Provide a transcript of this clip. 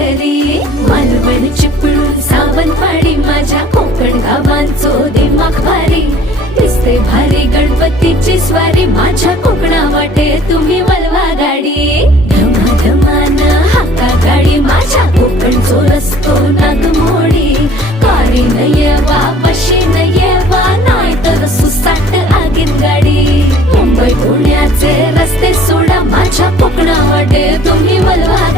घरी. मालवण चिपळूण सावंतवाडी माझ्या कोकण गावांचो दिमाग भारी. दिसते भारी गणपतीची स्वारी माझ्या कोकणा वाटे तुम्ही वलवा गाडी. धमाधमान हाका गाडी माझ्या कोकणचो रस्तो नागमोडी. कारी न येवा बशी न येवा नाही तर सुसाट आगीन गाडी. मुंबई पुण्याचे रस्ते सोडा माझ्या कोकणा वाटे तुम्ही वलवा